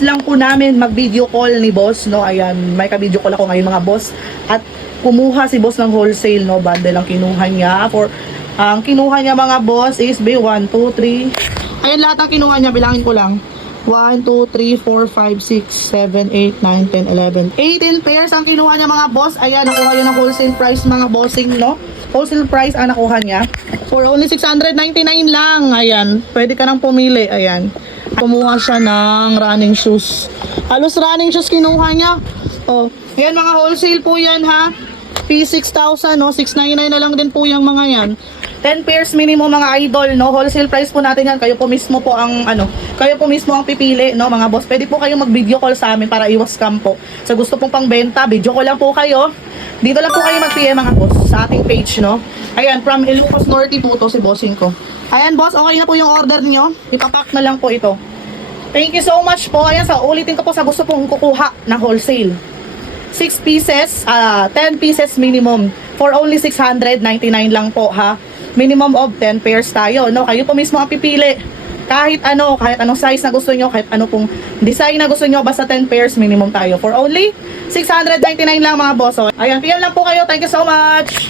request lang po namin mag-video call ni boss, no? Ayan, may ka-video call ako ngayon mga boss. At kumuha si boss ng wholesale, no? Bundle ang kinuha niya. Ang kinuha niya mga boss is 1, 2, 3. Ayan, lahat ang kinuha niya, bilangin ko lang. 1, 2, 3, 4, 5, 6, 7, 8, 9, 10, 11. 18 pairs ang kinuha niya mga boss. Ayan, nakuha yun ng wholesale price mga bossing, no? Wholesale price ang nakuha niya. For only 699 lang. Ayan, pwede ka nang pumili. Ayan. Kumuha siya ng running shoes. Halos running shoes kinuha niya. Oh, yan mga wholesale po yan ha. P6,000 no, 699 na lang din po yung mga yan. 10 pairs minimum mga idol no. Wholesale price po natin yan. Kayo po mismo po ang kayo po mismo ang pipili no mga boss. Pwede po kayong mag-video call sa amin para iwas scam po. Sa gusto pong pangbenta, video call lang po kayo. Dito lang po kayo mag-PM mga boss sa ating page no. Ayan, from Ilocos Norte po to si bossing ko. Ayan boss, okay na po yung order niyo. Ipapack na lang po ito. Thank you so much po. Ayan, ulitin ko po sa gusto pong kukuha ng wholesale. 6 pieces, 10 pieces minimum. For only 699 lang po ha. Minimum of 10 pairs tayo. No? Kayo po mismo ang pipili. Kahit anong size na gusto nyo, kahit ano pong design na gusto nyo, basta 10 pairs minimum tayo. For only 699 lang mga boss. So, ayan, PM lang po kayo. Thank you so much.